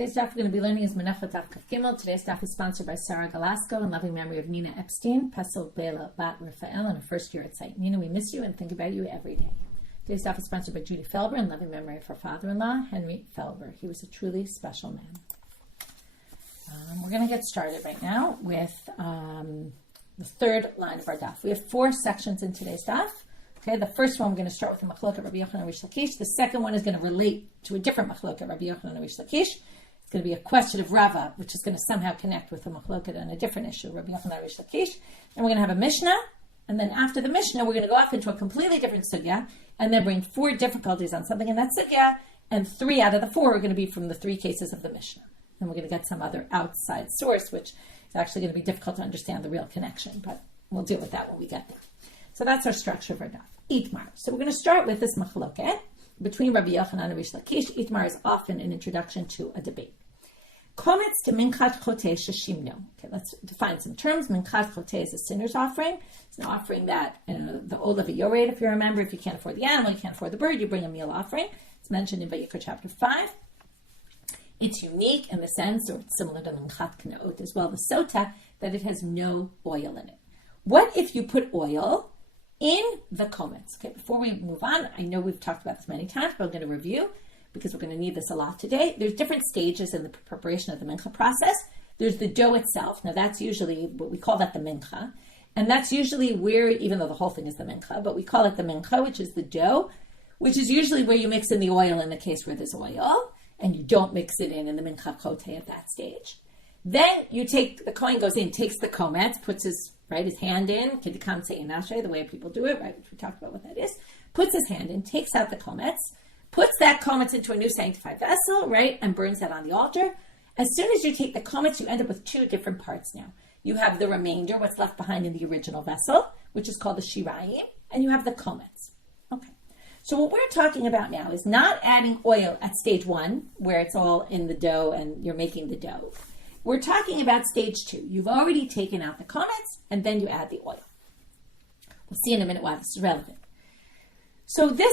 Today's daf we're going to be learning is Menachot Daf Kaf Gimel. Today's daf is sponsored by Sarah Galasco in loving memory of Nina Epstein, Pesel Bela Bat Raphael, in her first year at site. Nina, we miss you and think about you every day. Today's daf is sponsored by Judy Felber in loving memory of her father-in-law, Henry Felber. He was a truly special man. We're going to get started right now with the third line of our daf. We have 4 sections in today's daf. Okay, the first one we're going to start with the Menachot Rabbi Yochanan and Reish Lakish. The second one is going to relate to a different Menachot Rabbi Yochanan and Reish Lakish. It's going to be a question of Rava, which is going to somehow connect with the Menachot on a different issue, Rabbi Yochanan and Reish Lakish. And we're going to have a Mishnah, and then after the Mishnah, we're going to go off into a completely different sugya, and then bring 4 difficulties on something in that sugya, and 3 out of the 4 are going to be from the 3 cases of the Mishnah. And we're going to get some other outside source, which is actually going to be difficult to understand the real connection, but we'll deal with that when we get there. So that's our structure of our daf. Itmar. So we're going to start with this machloket between Rabbi Yochanan and Reish Lakish. Itmar is often an introduction to a debate. Kometz to mincha chote sheshimno. Okay, let's define some terms. Mincha chote is a sinner's offering. It's an offering that the old of a yored, if you remember, if you can't afford the animal, you can't afford the bird, you bring a meal offering. It's mentioned in Vayikra chapter 5. It's unique in the sense, or it's similar to minchat knaot as well, the sota, that it has no oil in it. What if you put oil in the kometz? Okay, before we move on, I know we've talked about this many times, but I'm going to review because we're going to need this a lot today. There's different stages in the preparation of the mincha process. There's the dough itself. Now that's usually what we call that the mincha. And that's usually where, even though the whole thing is the mincha, but we call it the mincha, which is the dough, which is usually where you mix in the oil in the case where there's oil, and you don't mix it in the mincha kote at that stage. Then you take, the kohen goes in, takes the kometz, puts his hand in, the way people do it, right, which we talked about what that is, puts his hand in, takes out the kometz, puts that kometz into a new sanctified vessel, right, and burns that on the altar. As soon as you take the kometz, you end up with 2 different parts now. You have the remainder, what's left behind in the original vessel, which is called the shirayim, and you have the kometz. Okay. So what we're talking about now is not adding oil at stage 1, where it's all in the dough and you're making the dough. We're talking about stage 2. You've already taken out the kometz, and then you add the oil. We'll see in a minute why this is relevant. So this,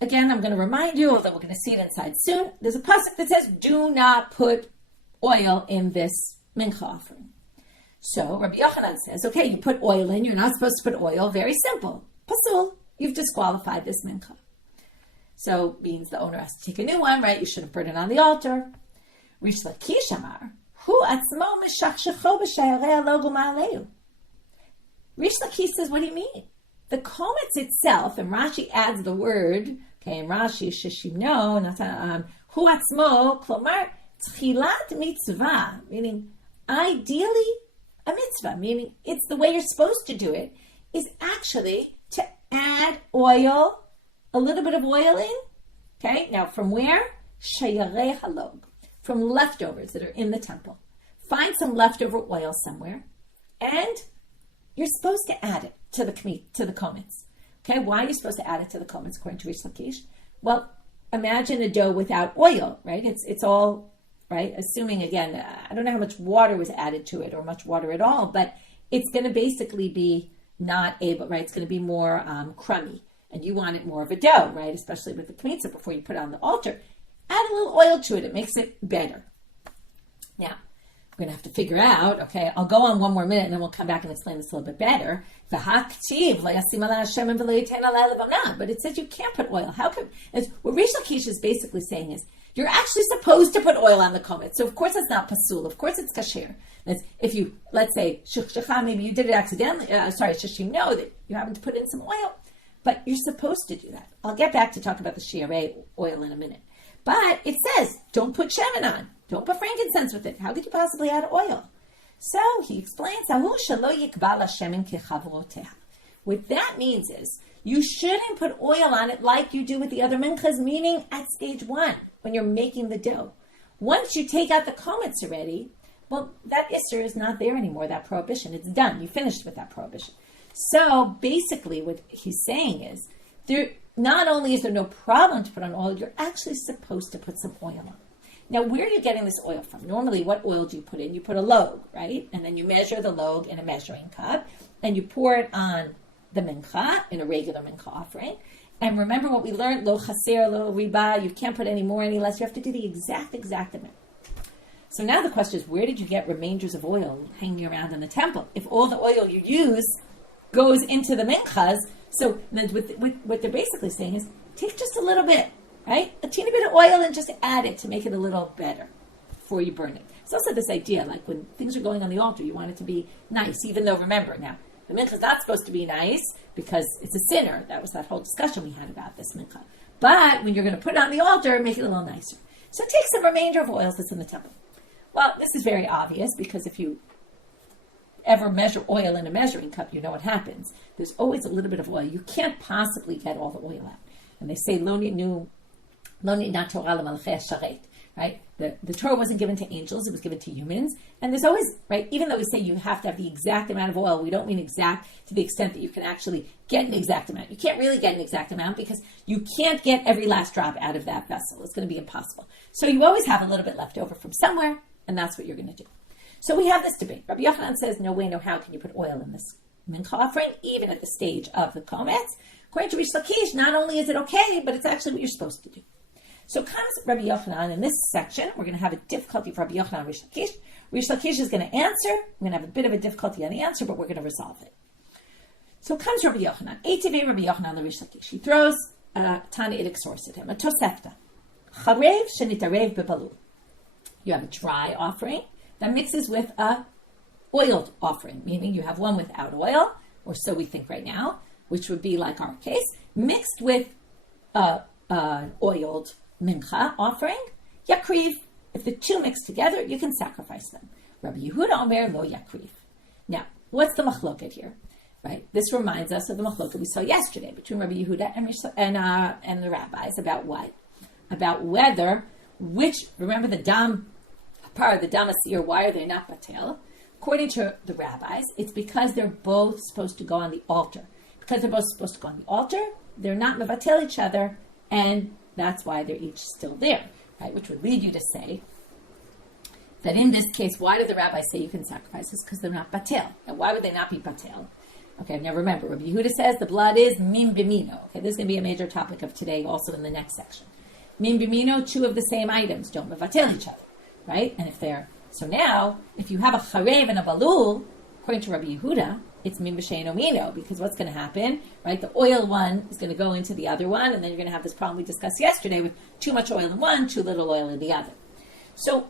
again, I'm going to remind you, although we're going to see it inside soon, there's a pasuk that says, do not put oil in this mincha offering. So Rabbi Yochanan says, okay, you put oil in, you're not supposed to put oil, very simple. Pasul, you've disqualified this mincha. So means the owner has to take a new one, right? You shouldn't burn it on the altar. Reish Lakish amar, Reish Lakish says, what do you mean? The kometz itself, and Rashi adds the word, okay, in Rashi, sheshimno, hu atzmo, klomar, tchilat mitzvah, meaning ideally a mitzvah, meaning it's the way you're supposed to do it, is actually to add oil, a little bit of oil in, okay? Now, from where? Shayarei halog, from leftovers that are in the temple. Find some leftover oil somewhere, and you're supposed to add it to the kometz. Okay, why are you supposed to add it to the kometz according to Reish Lakish? Well, imagine a dough without oil, right? It's all, right? Assuming, again, I don't know how much water was added to it or much water at all, but it's going to basically be not able, right? It's going to be more crummy, and you want it more of a dough, right? Especially with the kometz before you put it on the altar. Add a little oil to it. It makes it better. Now, we're going to have to figure out, okay, I'll go on one more minute and then we'll come back and explain this a little bit better. But it says you can't put oil. How come? What Reish Lakish is basically saying is, you're actually supposed to put oil on the kometz. So of course it's not pasul. Of course it's kasher. If you, let's say, maybe you did it accidentally, shishim, know that you happen to put in some oil. But you're supposed to do that. I'll get back to talk about the shiarei oil in a minute. But it says, don't put shemen on. Don't put frankincense with it. How could you possibly add oil? So he explains, what that means is, you shouldn't put oil on it like you do with the other minchas, meaning at stage 1, when you're making the dough. Once you take out the kometz already, well, that isser is not there anymore, that prohibition. It's done. You finished with that prohibition. So basically what he's saying is, not only is there no problem to put on oil, you're actually supposed to put some oil on. Now, where are you getting this oil from? Normally, what oil do you put in? You put a log, right? And then you measure the log in a measuring cup, and you pour it on the mincha, in a regular mincha offering. And remember what we learned, lo chaser, lo riba, you can't put any more, any less. You have to do the exact amount. So now the question is, where did you get remainders of oil hanging around in the temple? If all the oil you use goes into the minchas, so what they're basically saying is, take just a little bit, right? A teeny bit of oil and just add it to make it a little better before you burn it. It's also this idea, like when things are going on the altar, you want it to be nice, even though, remember, now, the mincha is not supposed to be nice because it's a sinner. That was that whole discussion we had about this mincha. But when you're going to put it on the altar, make it a little nicer. So take some remainder of oils that's in the temple. Well, this is very obvious because if you ever measure oil in a measuring cup, you know what happens. There's always a little bit of oil. You can't possibly get all the oil out. And they say, Lo ni'na Torah l'malchei sharet, right? The Torah wasn't given to angels, it was given to humans. And there's always, right, even though we say you have to have the exact amount of oil, we don't mean exact to the extent that you can actually get an exact amount. You can't really get an exact amount because you can't get every last drop out of that vessel. It's going to be impossible. So you always have a little bit left over from somewhere, and that's what you're going to do. So we have this debate. Rabbi Yochanan says, no way, no how can you put oil in this mincha offering, even at the stage of the kometz. According to Reish Lakish, not only is it okay, but it's actually what you're supposed to do. So comes Rabbi Yochanan in this section. We're going to have a difficulty for Rabbi Yochanan and Reish Lakish. Reish Lakish is going to answer. We're going to have a bit of a difficulty on the answer, but we're going to resolve it. So comes Rabbi Yochanan. Eitivei Rabbi Yochanan and Reish Lakish. He throws a tannaitic source at him, a tosefta. Charev shenitarev bebalul. You have a dry offering that mixes with a oiled offering, meaning you have one without oil, or so we think right now, which would be like our case, mixed with an oiled mincha offering, yakriv. If the two mix together, you can sacrifice them. Rabbi Yehuda Omer lo yakriv. Now, what's the machloket here? Right? This reminds us of the machloket we saw yesterday between Rabbi Yehuda and the rabbis about what? About whether, remember the dam asir, why are they not batel? According to the rabbis, it's because they're both supposed to go on the altar. Because they're both supposed to go on the altar, they're not mevatel each other, and that's why they're each still there, right? Which would lead you to say that in this case, why do the rabbis say you can sacrifice this? Because they're not batel. And why would they not be batel? Okay, now remember, Rabbi Yehuda says the blood is min bimino. Okay, this is going to be a major topic of today, also in the next section. Min bimino, two of the same items, don't mevatel each other, right? And so now, if you have a charev and a balul, according to Rabbi Yehuda, it's min b'sheino mino, because what's going to happen, right? The oil one is going to go into the other one, and then you're going to have this problem we discussed yesterday with too much oil in one, too little oil in the other. So,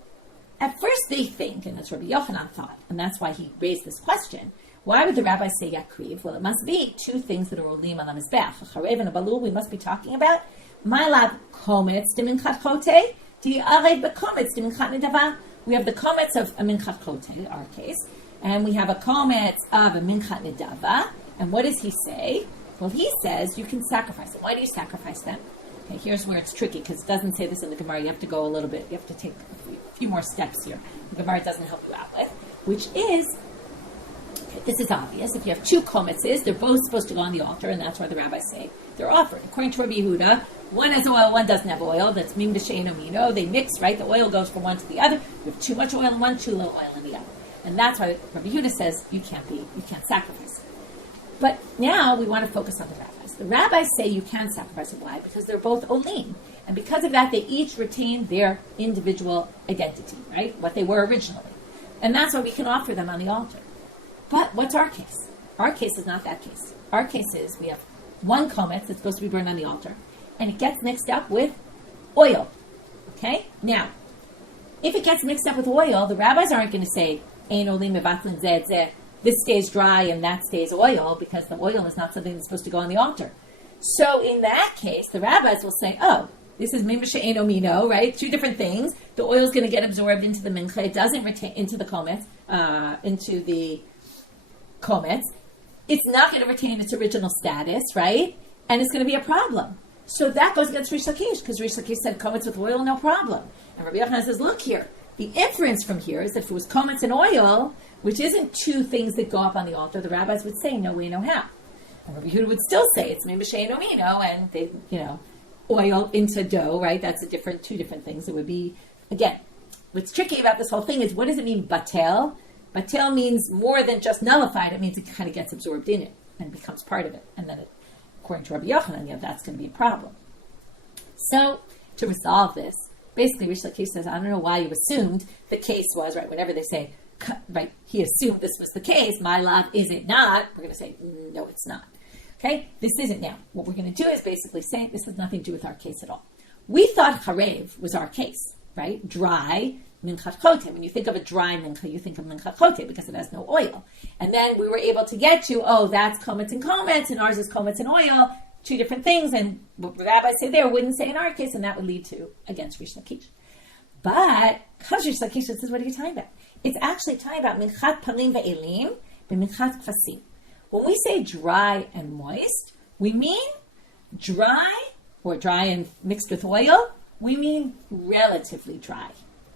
at first they think, and that's Rabbi Yochanan thought, and that's why he raised this question, why would the rabbis say yakriv? Well, it must be two things that are olim on the mizbech. A charev and a balul we must be talking about. Ma'alav kometz d'minchat chote, di'arev b'kometz d'minchat nedava. We have the kometz of a minchat chote, our case, and we have a kometz of a minchat nedava. And what does he say? Well, he says you can sacrifice them. Why do you sacrifice them? Okay, here's where it's tricky, because it doesn't say this in the Gemara. You have to go a little bit. You have to take a few more steps here. The Gemara doesn't help you out with, which is, this is obvious. If you have two kometzes, they're both supposed to go on the altar, and that's why the rabbis say they're offered. According to Rabbi Yehuda, one has oil, one doesn't have oil. That's min b'sheino mino. They mix, right? The oil goes from one to the other. You have too much oil in one, too little oil in the other. And that's why Rabbi Yehuda says you can't sacrifice it. But now we want to focus on the rabbis. The rabbis say you can sacrifice it. Why? Because they're both olim. And because of that, they each retain their individual identity, right? What they were originally. And that's why we can offer them on the altar. But what's our case? Our case is not that case. Our case is we have one kometz that's supposed to be burned on the altar, and it gets mixed up with oil. Okay? Now, if it gets mixed up with oil, the rabbis aren't going to say, Ein olim mevatlin zeh zeh, this stays dry and that stays oil, because the oil is not something that's supposed to go on the altar. So in that case, the rabbis will say, oh, this is min b'she'eino mino, right? Two different things. The oil is going to get absorbed into the mincha. It doesn't retain into the kometz, it's not going to retain its original status, right? And it's going to be a problem. So that goes against Reish Lakish, because Reish Lakish said kometz with oil, no problem. And Rabbi Yochanan says, look here, the inference from here is that if it was kometz and oil, which isn't two things that go up on the altar, the rabbis would say, no way, no how. And Rabbi Yehuda would still say it's min b'she'eino mino, and they, oil into dough, right? That's two different things. It would be, again, what's tricky about this whole thing is, what does it mean, batel? Batel means more than just nullified. It means it kind of gets absorbed in it and becomes part of it. And then, according to Rabbi Yochanan, that's going to be a problem. So, to resolve this, basically Reish Lakish says, I don't know why you assumed the case was, right, whenever they say, right, he assumed this was the case, my love, is it not? We're going to say, no, it's not. Okay, this isn't now. What we're going to do is basically say this has nothing to do with our case at all. We thought charev was our case, right? Dry, mincha chote. When you think of a dry mincha, you think of mincha chote because it has no oil. And then we were able to get to, that's kometz, and ours is kometz and oil, two different things. And what rabbis say there wouldn't say in our case, and that would lead to against Reish Lakish. But Reish Lakish says, what are you talking about? It's actually talking about minchat parim ve'elim, b'minchat kfasim. When we say dry and moist, we mean dry or dry and mixed with oil. We mean relatively dry.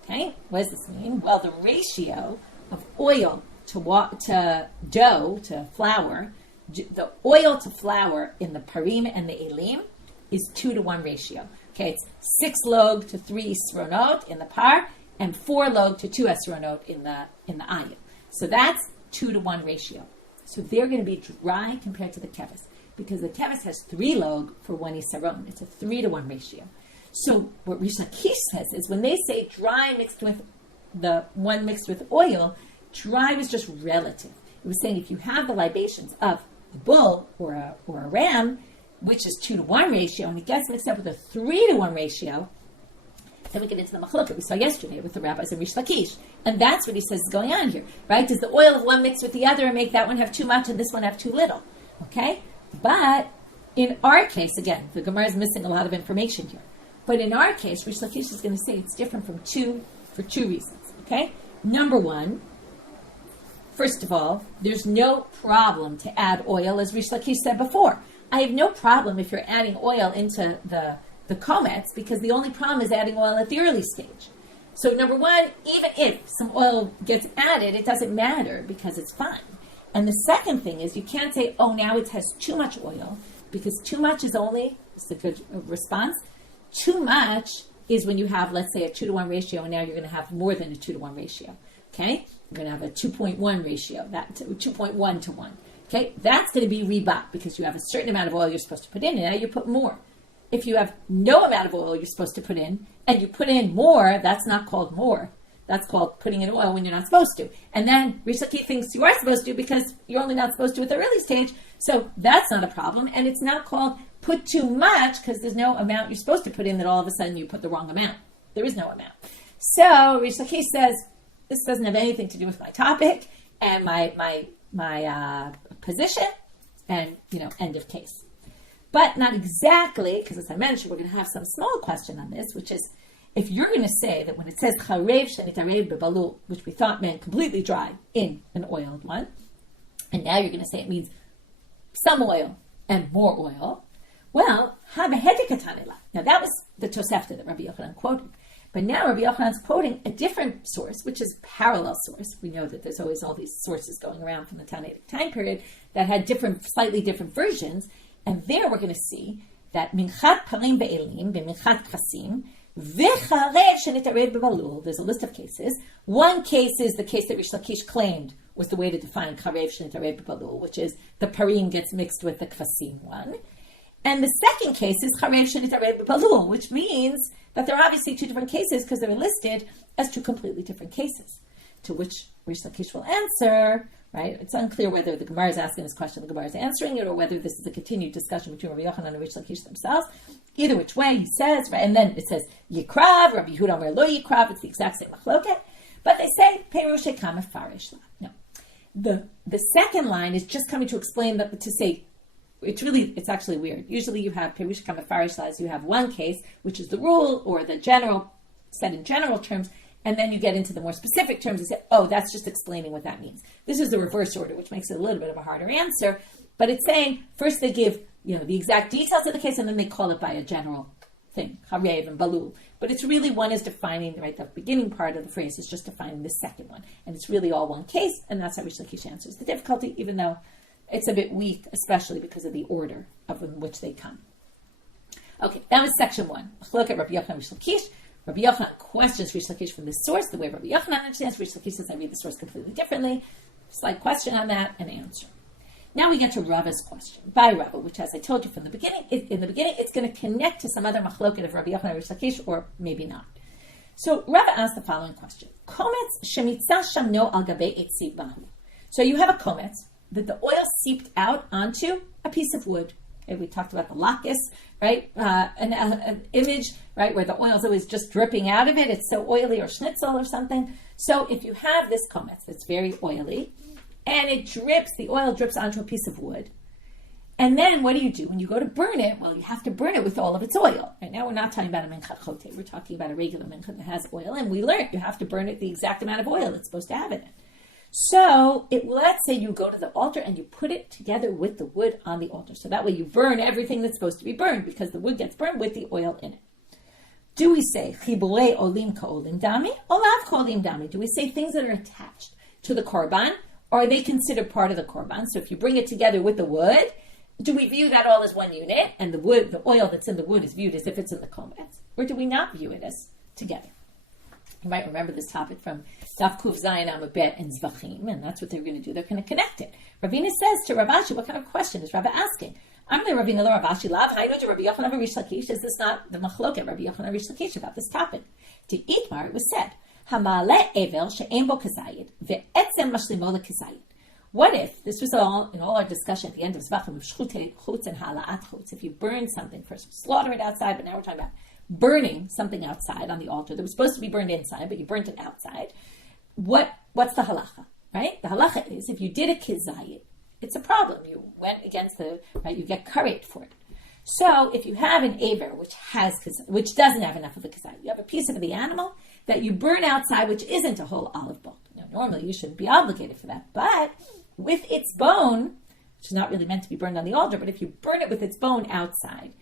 Okay, what does this mean? Well, the ratio of oil to dough to flour, the oil to flour in the parim and the elim is 2-to-1 ratio. Okay, it's 6 log to 3 esronot in the par and 4 log to 2 esronot in the ayin. So that's 2-to-1 ratio. So they're going to be dry compared to the keves because the keves has 3 log for 1 isaron. It's a 3-to-1 ratio. So what Reish Lakish says is when they say dry mixed with the one mixed with oil, dry was just relative. It was saying if you have the libations of a bull or a ram, which is 2-to-1 ratio, and it gets mixed up with a 3-to-1 ratio, then we get into the machloket we saw yesterday with the rabbis and Reish Lakish. And that's what he says is going on here, right? Does the oil of one mix with the other and make that one have too much and this one have too little? Okay? But in our case, again, the Gemara is missing a lot of information here. But in our case, Reish Lakish is going to say it's different for two reasons. Okay? Number one, first of all, there's no problem to add oil, as Reish Lakish said before. I have no problem if you're adding oil into the kometz, because the only problem is adding oil at the early stage. So number one, even if some oil gets added, it doesn't matter because it's fine. And the second thing is you can't say, now it has too much oil, because too much is only, it's a good response, too much is when you have, let's say, a 2-to-1 ratio, and now you're going to have more than a 2-to-1 ratio. Okay? You're going to have a 2.1 ratio, that 2.1 to 1. Okay? That's going to be riba, because you have a certain amount of oil you're supposed to put in, and now you put more. If you have no amount of oil you're supposed to put in, and you put in more, that's not called more. That's called putting in oil when you're not supposed to. And then Reish Lakish thinks you are supposed to because you're only not supposed to at the early stage. So that's not a problem. And it's not called put too much because there's no amount you're supposed to put in that all of a sudden you put the wrong amount. There is no amount. So Reish Lakish says, this doesn't have anything to do with my topic and my position, and, end of case. But not exactly, because as I mentioned, we're going to have some small question on this, which is, if you're going to say that when it says charev shenitarev bebalul, which we thought meant completely dry in an oiled one, and now you're going to say it means some oil and more oil, well, ha-behedikatanila. Now that was the Tosefta that Rabbi Yochanan quoted. But now Rabbi Yochanan's quoting a different source, which is parallel source. We know that there's always all these sources going around from the tannaitic time period that had slightly different versions. And there we're going to see that minchat parim be'elim, b'minchat kfasim, v'charev shenitarev bebalul. There's a list of cases. One case is the case that Reish Lakish claimed was the way to define charev shenitarev bebalul, which is the parim gets mixed with the kfasim one. And the second case is charev shenitarev bebalul, which means that there are obviously two different cases because they're listed as two completely different cases. To which Reish Lakish will answer, right? It's unclear whether the Gemara is asking this question, the Gemara is answering it, or whether this is a continued discussion between Rabbi Yochanan and Reish Lakish themselves. Either which way, he says, right? And then it says Yikrav, Rabbi Yehuda Omer Lo Yikrav. It's the exact same machloket, but they say Perush Ekam Farish. No, the second line is just coming to explain that, to say it's actually weird. Usually you have Perush Ekam Farish. You have one case, which is the rule or the general said in general terms. And then you get into the more specific terms and say, that's just explaining what that means. This is the reverse order, which makes it a little bit of a harder answer. But it's saying, first they give, the exact details of the case, and then they call it by a general thing, harev and balul. But it's really, one is defining, right, the beginning part of the phrase is just defining the second one. And it's really all one case, and that's how Reish Lakish answers the difficulty, even though it's a bit weak, especially because of the order of in which they come. Okay, that was section 1. Look at Rabbi Yochanan Reish Lakish. Rabbi Yochanan questions Reish Lakish from this source, the way Rabbi Yochanan understands. Reish Lakish says, I read the source completely differently. Slight question on that, and answer. Now we get to Rava's question by Rava, which, as I told you from the beginning, it's going to connect to some other machloket of Rabbi Yochanan and Reish Lakish, or maybe not. So Rava asked the following question. Kometz shemitza shamno al gabei etziv bahu. So you have a kometz that the oil seeped out onto a piece of wood. Okay, we talked about the Lakish, right? An image, right, where the oil is always just dripping out of it. It's so oily, or schnitzel or something. So if you have this kometz that's very oily, and it drips, the oil drips onto a piece of wood, and then what do you do? When you go to burn it, well, you have to burn it with all of its oil. Right now we're not talking about a menachot. We're talking about a regular mincha that has oil, and we learned you have to burn it the exact amount of oil it's supposed to have in it. So let's say you go to the altar and you put it together with the wood on the altar. So that way you burn everything that's supposed to be burned, because the wood gets burned with the oil in it. Do we say chibulei olim ka'olim dami, olav ka'olim dami? Do we say things that are attached to the korban, or are they considered part of the korban? So if you bring it together with the wood, do we view that all as one unit, and the wood, the oil that's in the wood, is viewed as if it's in the kometz, or do we not view it as together? You might remember this topic from Daf Kuf Zayin Amud Bet and Zvachim, and that's what they're going to do. They're going to connect it. Ravina says to Ravashi, what kind of question is Rava asking? I'm the Ravina lo Ravashi lav. Haynu to Rabbi Yochanan Reish Lakish. Is this not the machloket Rabbi Yochanan Reish Lakish about this topic? To Itmar, it was said, Hamale evel she'em bo kazayid ve'etzem mashlimo lekazayid. What if, this was all in all our discussion at the end of Zvachim of shchutei chutz and hala'at chutz, if you burn something, first slaughter it outside, but now we're talking about burning something outside on the altar that was supposed to be burned inside, but you burnt it outside. What's the halacha, right? The halacha is, if you did a kizayit, it's a problem. You went against right? You get karet for it. So if you have an aver which doesn't have enough of a kizayit, you have a piece of the animal that you burn outside, which isn't a whole olive bone. Now, normally you shouldn't be obligated for that, but with its bone, which is not really meant to be burned on the altar, but if you burn it with its bone outside,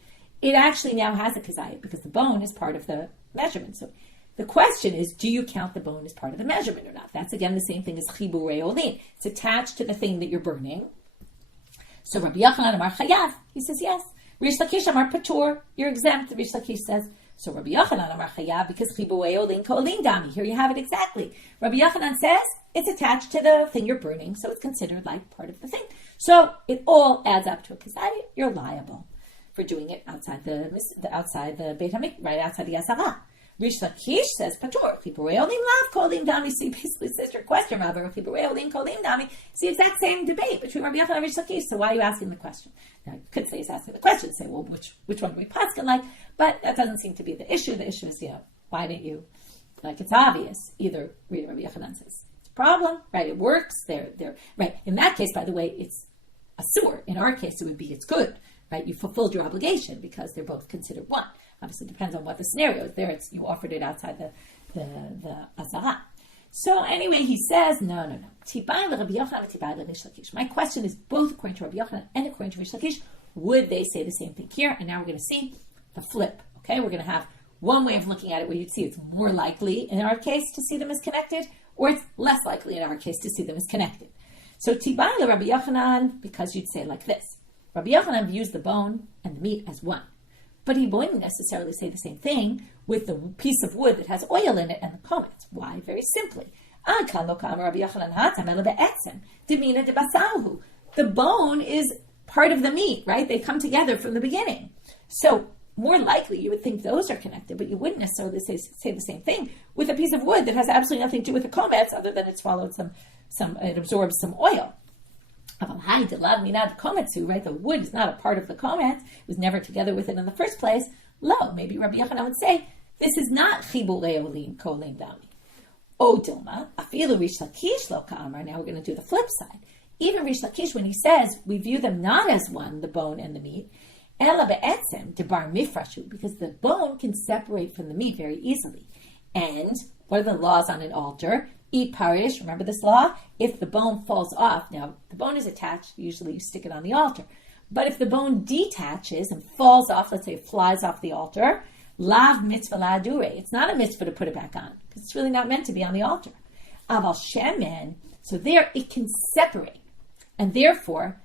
it actually now has a kazayit, because the bone is part of the measurement. So the question is, do you count the bone as part of the measurement or not? That's again the same thing as chiburei olin. It's attached to the thing that you're burning. So Rabbi Yochanan amar chayav. He says yes. Reish Lakish amar patur. You're exempt. Reish Lakish says. So Rabbi Yochanan amar chayav, because chiburei olin ka'olin dami. Here you have it exactly. Rabbi Yochanan says it's attached to the thing you're burning, so it's considered like part of the thing. So it all adds up to a kazayit. You're liable for doing it outside the Beit Hamikdash, right outside the Asara. Reish Lakish says, Patur, Chiburei Olim Lav Kolim Dami. See, basically, sister question, Rabbi, Chiburei Olim Kolim Dami. It's the exact same debate between Rabbi Yochanan and Reish Lakish. So why are you asking the question? Now, you could say he's asking the question, say, well, which one do we paskin like? But that doesn't seem to be the issue. The issue is, why didn't you, it's obvious. Either Rabbi Yochanan says, it's a problem, right? It works. They're right. In that case, by the way, it's a sewer. In our case, it would be, it's good. Right, you fulfilled your obligation because they're both considered one. Obviously, it depends on what the scenario is. There, you offered it outside the azara. So anyway, he says, no. My question is, both according to Rabbi Yochanan and according to Reish Lakish, would they say the same thing here? And now we're going to see the flip. Okay, we're going to have one way of looking at it where you'd see it's more likely in our case to see them as connected, or it's less likely in our case to see them as connected. So Tibai le Rabbi Yochanan, because you'd say like this. Rabbi Yochanan views the bone and the meat as one. But he wouldn't necessarily say the same thing with the piece of wood that has oil in it and the kometz. Why? Very simply. The bone is part of the meat, right? They come together from the beginning. So more likely you would think those are connected, but you wouldn't necessarily say the same thing with a piece of wood that has absolutely nothing to do with the kometz other than it swallowed it absorbs some oil. Right? The wood is not a part of the kometz. It was never together with it in the first place. Maybe Rabbi Yochanan would say, this is not chibulei olin kolim dami. O dilma, afilu Reish Lakish lo ka'amar. Now we're going to do the flip side. Even Reish Lakish, when he says, we view them not as one, the bone and the meat, ela be'etzem debar mifrashu, because the bone can separate from the meat very easily. And what are the laws on an altar? Eat parish, remember this law? If the bone falls off, now the bone is attached, usually you stick it on the altar. But if the bone detaches and falls off, let's say it flies off the altar, lav mitzvah la'adure. It's not a mitzvah to put it back on, because it's really not meant to be on the altar. Aval shemen, so there it can separate. And therefore,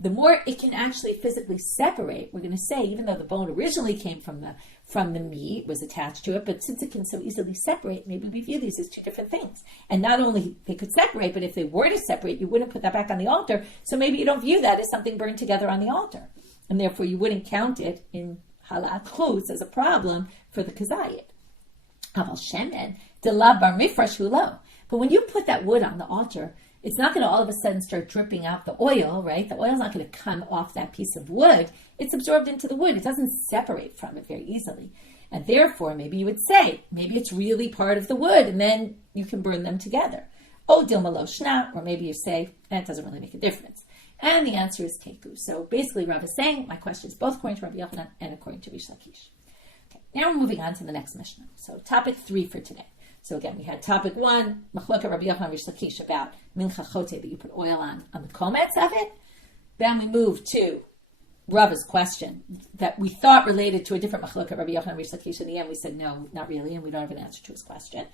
the more it can actually physically separate, we're going to say, even though the bone originally came from the meat, was attached to it, but since it can so easily separate, maybe we view these as two different things. And not only they could separate, but if they were to separate, you wouldn't put that back on the altar. So maybe you don't view that as something burned together on the altar. And therefore you wouldn't count it in halat chutz as a problem for the kazayit. Aval shemen de la bar mifresh hulo. But when you put that wood on the altar, it's not going to all of a sudden start dripping out the oil, right? The oil's not going to come off that piece of wood. It's absorbed into the wood. It doesn't separate from it very easily. And therefore, maybe you would say, maybe it's really part of the wood, and then you can burn them together. Oh, dilma lo shna, or maybe you say, that doesn't really make a difference. And the answer is teku. So basically, Rava is saying, my question is both according to Rabbi Yochanan and according to Reish Lakish. Okay, now we're moving on to the next Mishnah. So topic 3 for today. So again, we had topic 1, Machloka Rabbi Yochanan Reish Lakish, about mincha chote, that you put oil on the kometz of it. Then we moved to Rava's question that we thought related to a different Machloka Rabbi Yochanan Reish Lakish. In the end, we said no, not really, and we don't have an answer to his question.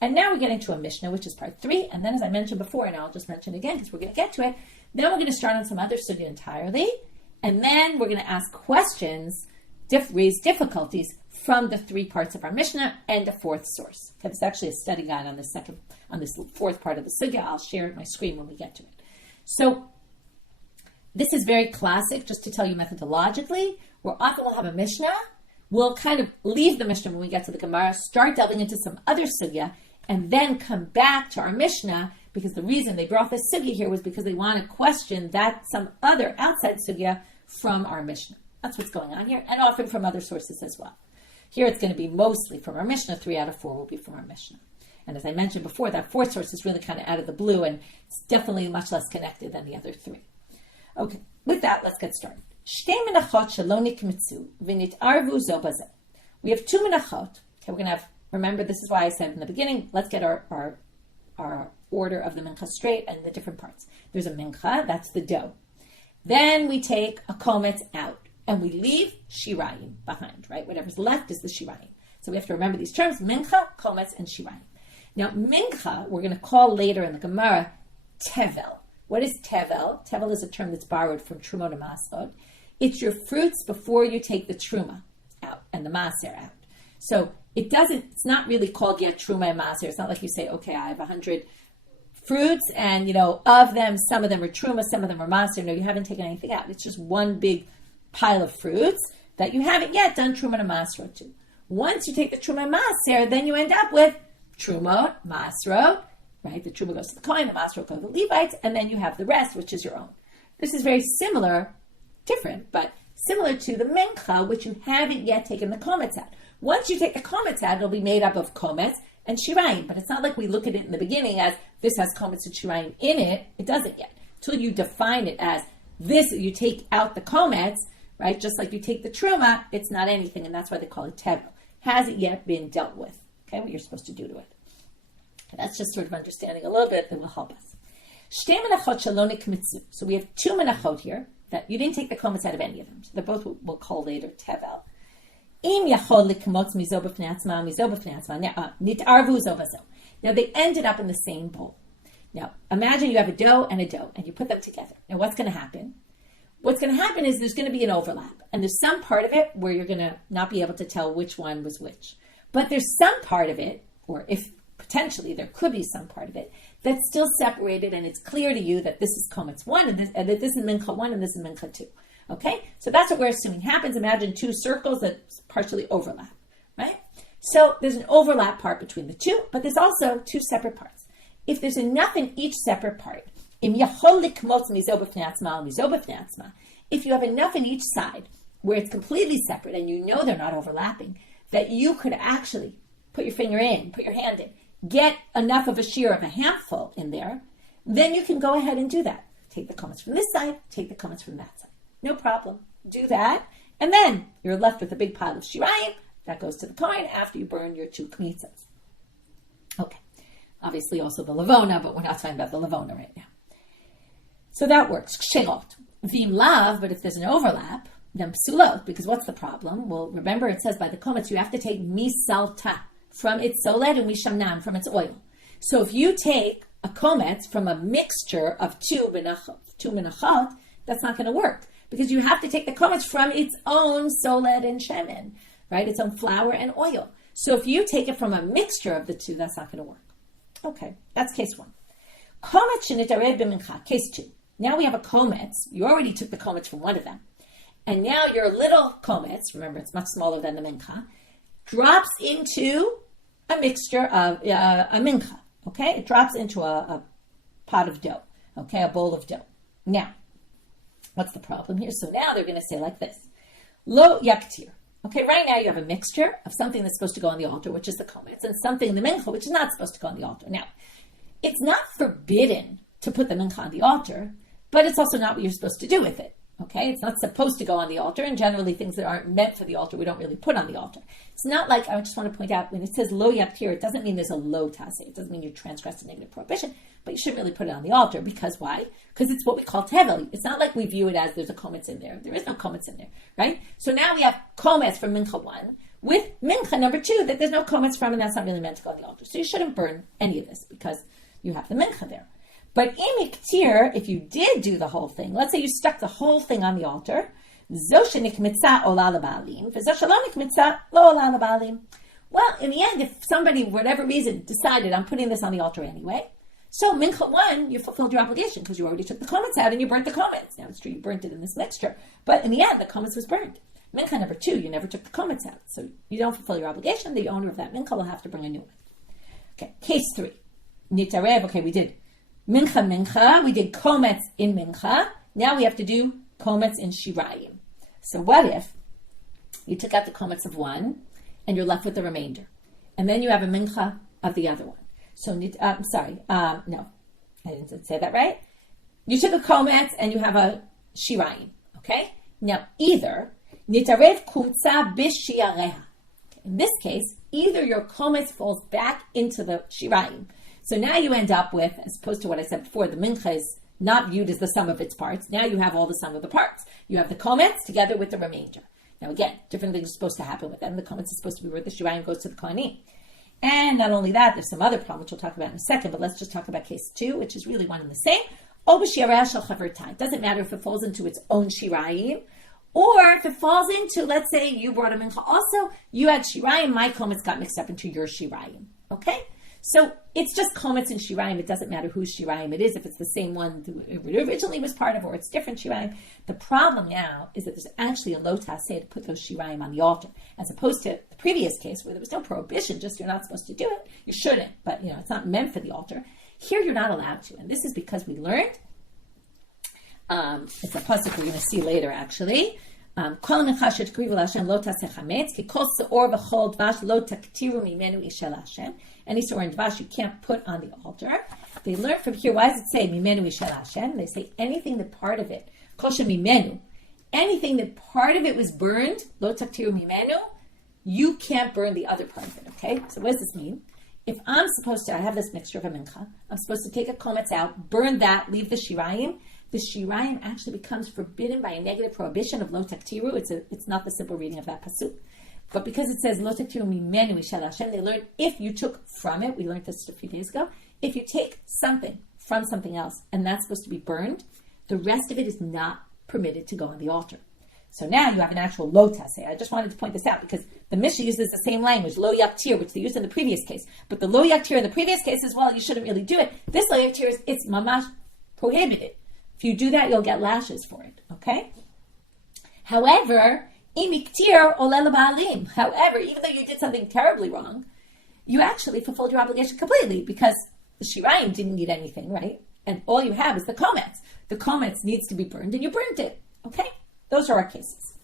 And now we're getting to a Mishnah, which is part 3. And then, as I mentioned before, and I'll just mention again because we're going to get to it, then we're going to start on some other sugya entirely. And then we're going to ask questions, raise difficulties from the 3 parts of our Mishnah and a 4th source. Okay, there's actually a study guide on this 4th part of the sugya. I'll share it on my screen when we get to it. So this is very classic, just to tell you methodologically. We're often will have a Mishnah. We'll kind of leave the Mishnah when we get to the Gemara, start delving into some other sugya, and then come back to our Mishnah, because the reason they brought this sugya here was because they want to question that some other outside sugya from our Mishnah. That's what's going on here, and often from other sources as well. Here it's going to be mostly from our Mishnah. 3 out of 4 will be from our Mishnah. And as I mentioned before, that 4th source is really kind of out of the blue, and it's definitely much less connected than the other 3. Okay, with that, let's get started. We have 2 menachot. Okay, we're going to have, remember, this is why I said in the beginning, let's get our order of the mincha straight and the different parts. There's a mincha, that's the dough. Then we take a kometz out, and we leave shirayim behind, right? Whatever's left is the shirayim. So we have to remember these terms, mincha, kometz, and shirayim. Now, mincha, we're going to call later in the Gemara, tevel. What is tevel? Tevel is a term that's borrowed from truma to masod. It's your fruits before you take the truma out and the maser out. So it's not really called yet truma and maser. It's not like you say, okay, I have 100 fruits and, of them, some of them are truma, some of them are maser. No, you haven't taken anything out. It's just one big pile of fruits that you haven't yet done truma and maser to. Once you take the truma and maser, then you end up with trumot, masrot, right? The truma goes to the Kohen, the masrot goes to the Levites, and then you have the rest, which is your own. This is very similar, different, but similar to the mincha, which you haven't yet taken the kometz out. Once you take the kometz out, it'll be made up of kometz and shirayim, but it's not like we look at it in the beginning as this has kometz and shirayim in it. It doesn't yet. Until you define it as this, you take out the kometz, right? Just like you take the truma, it's not anything, and that's why they call it tevel. Hasn't yet been dealt with, okay, what you're supposed to do to it. And that's just sort of understanding a little bit that will help us. So we have 2 menachot here, that you didn't take the kometz out of any of them. So they're both what we'll call later tevel. Now they ended up in the same bowl. Now imagine you have a dough, and you put them together. Now what's going to happen? What's going to happen is there's going to be an overlap. And there's some part of it where you're going to not be able to tell which one was which. But there's some part of it, or if potentially there could be some part of it, that's still separated, and it's clear to you that this is kometz 1 and that this is mincha 1 and this is mincha 2. Okay? So that's what we're assuming happens. Imagine 2 circles that partially overlap, right? So there's an overlap part between the 2, but there's also 2 separate parts. If there's enough in each separate part, if you have enough in each side where it's completely separate and you know they're not overlapping, that you could actually put your finger in, put your hand in, get enough of a shear of a handful in there, then you can go ahead and do that. Take the kometz from this side, take the kometz from that side. No problem. Do that. And then you're left with a big pile of shirayim that goes to the Kohen after you burn your 2 kometzas. Okay. Obviously also the lavona, but we're not talking about the lavona right now. So that works. Kshirot. Vim lav, but if there's an overlap, then psulot, because what's the problem? Well, remember it says by the kometz you have to take misalta, from its soled, and mishamnan, from its oil. So if you take a kometz from a mixture of 2 menachot, that's not going to work, because you have to take the kometz from its own soled and shemen, right? Its own flour and oil. So if you take it from a mixture of the 2, that's not going to work. Okay, that's case 1. Kometz shenitared b'mincha, case 2. Now we have a kometz. You already took the kometz from one of them. And now your little kometz, remember it's much smaller than the mincha, drops into a mixture of a mincha. Okay, it drops into a pot of dough. Okay, a bowl of dough. Now, what's the problem here? So now they're going to say like this: lo yaktir. Okay, right now you have a mixture of something that's supposed to go on the altar, which is the kometz, and something in the mincha, which is not supposed to go on the altar. Now, it's not forbidden to put the mincha on the altar, but it's also not what you're supposed to do with it. Okay, it's not supposed to go on the altar, and generally things that aren't meant for the altar, we don't really put on the altar. It's not like, I just want to point out, when it says lo yaptir, it doesn't mean there's a lo tase. It doesn't mean you transgress a negative prohibition, but you shouldn't really put it on the altar. Because why? Because it's what we call tevel. It's not like we view it as there's a kometz in there. There is no kometz in there, right? So now we have kometz from mincha 1 with mincha number 2 that there's no kometz from, and that's not really meant to go on the altar. So you shouldn't burn any of this because you have the mincha there. But imiktir, if you did do the whole thing, let's say you stuck the whole thing on the altar, well, in the end, if somebody, for whatever reason, decided I'm putting this on the altar anyway, so mincha 1, you fulfilled your obligation because you already took the kometz out and you burnt the kometz. Now it's true you burnt it in this mixture, but in the end, the kometz was burned. Mincha number 2, you never took the kometz out, so you don't fulfill your obligation. The owner of that mincha will have to bring a new one. Okay, case 3. Nitarev, okay, we did mincha, we did kometz in mincha. Now we have to do kometz in shirayim. So what if you took out the kometz of 1 and you're left with the remainder, and then you have a mincha of the other one? So no, I didn't say that right. You took a kometz and you have a shirayim. Okay. Now either nitarev kumtza b'shiareha. In this case, either your kometz falls back into the shirayim. So now you end up with, as opposed to what I said before, the mincha is not viewed as the sum of its parts. Now you have all the sum of the parts. You have the kometz together with the remainder. Now again, different things are supposed to happen with them. The kometz is supposed to be where the shirayim goes to the kohanim. And not only that, there's some other problem, which we'll talk about in a second, but let's just talk about case 2, which is really one and the same. It doesn't matter if it falls into its own shirayim, or if it falls into, let's say you brought a mincha also, you had shirayim, my kometz got mixed up into your shirayim. Okay? So it's just kometz and shirayim. It doesn't matter whose shirayim it is, if it's the same one it originally was part of, or it's different shirayim. The problem now is that there's actually a lo taseh to put those shirayim on the altar, as opposed to the previous case where there was no prohibition, just you're not supposed to do it. You shouldn't, but it's not meant for the altar. Here you're not allowed to, and this is because we learned. It's a pasuk we're going to see later, actually. Any sort of dvash you can't put on the altar. They learn from here, why does it say mimenu ishel Hashem? They say anything that part of it, kosher mimenu, anything that part of it was burned, lo taktiru mimenu, you can't burn the other part of it, okay? So what does this mean? If I'm supposed to, I have this mixture of a mincha, I'm supposed to take a kometz out, burn that, leave the shirayim actually becomes forbidden by a negative prohibition of lo taktiru. It's not the simple reading of that pasuk. But because it says, lo taktiru mimenu ishel Hashem, they learned if you took from it, we learned this a few days ago, if you take something from something else and that's supposed to be burned, the rest of it is not permitted to go on the altar. So now you have an actual lo taseh. I just wanted to point this out because the Mishnah uses the same language, lo yaktir, which they used in the previous case. But the lo yaktir in the previous case is, well, you shouldn't really do it. This lo yaktir is, it's mamash prohibited. If you do that, you'll get lashes for it, okay? However, imiktir olel ba'alim. However, even though you did something terribly wrong, you actually fulfilled your obligation completely because the shirayim didn't need anything, right? And all you have is the kometz. The kometz needs to be burned, and you burned it, okay? Those are our cases.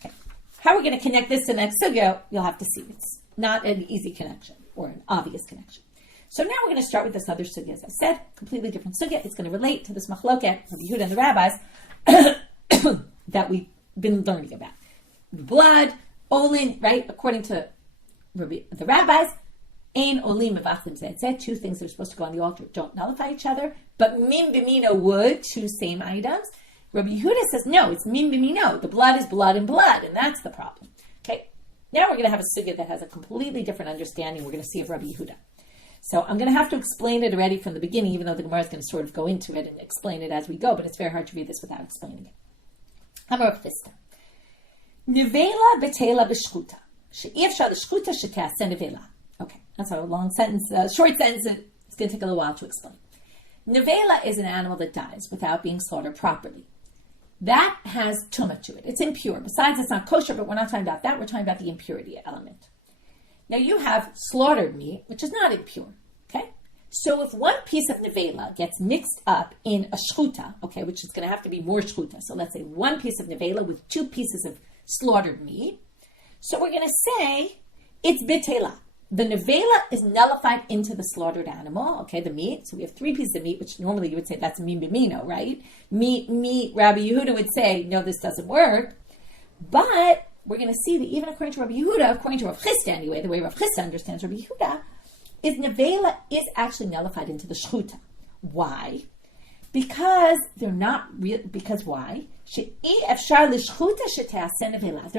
Okay. How we're going to connect this to the next sugya, you'll have to see. It's not an easy connection or an obvious connection. So now we're going to start with this other sugya. As I said, completely different sugya. It's going to relate to this machloket of Yehuda and the rabbis that we've been learning about. Blood, olin, right? According to the rabbis, ein olim mevachlim zeh. 2 things that are supposed to go on the altar don't nullify each other, but min b'mino would, 2 same items. Rabbi Yehuda says, no, it's min b'mino. The blood is blood and blood, and that's the problem. Okay, now we're going to have a sugya that has a completely different understanding we're going to see of Rabbi Yehuda. So I'm going to have to explain it already from the beginning, even though the Gemara is going to sort of go into it and explain it as we go, but it's very hard to read this without explaining it. Amar Fista. Nevela betela b'shchuta. She'efshar l'shchuta she'te'aseh nevela. Okay, that's a long sentence, short sentence. It's going to take a little while to explain. Nevela is an animal that dies without being slaughtered properly. That has tumah to it. It's impure. Besides, it's not kosher, but we're not talking about that. We're talking about the impurity element. Now you have slaughtered meat, which is not impure, okay? So if one piece of nevela gets mixed up in a shchuta, okay, which is going to have to be more shchuta, so let's say one piece of nevela with two pieces of slaughtered meat, so we're going to say it's bitela. The nevela is nullified into the slaughtered animal, okay, the meat. So we have three pieces of meat, which normally you would say that's min bimino, right? Meat, Rabbi Yehuda would say, no, this doesn't work. But we're going to see that even according to Rabbi Yehuda, according to Rav Chisda anyway, the way Rav Chisda understands Rabbi Yehuda, is nevela is actually nullified into the shchuta. Why? Because they're not real. Because why? They're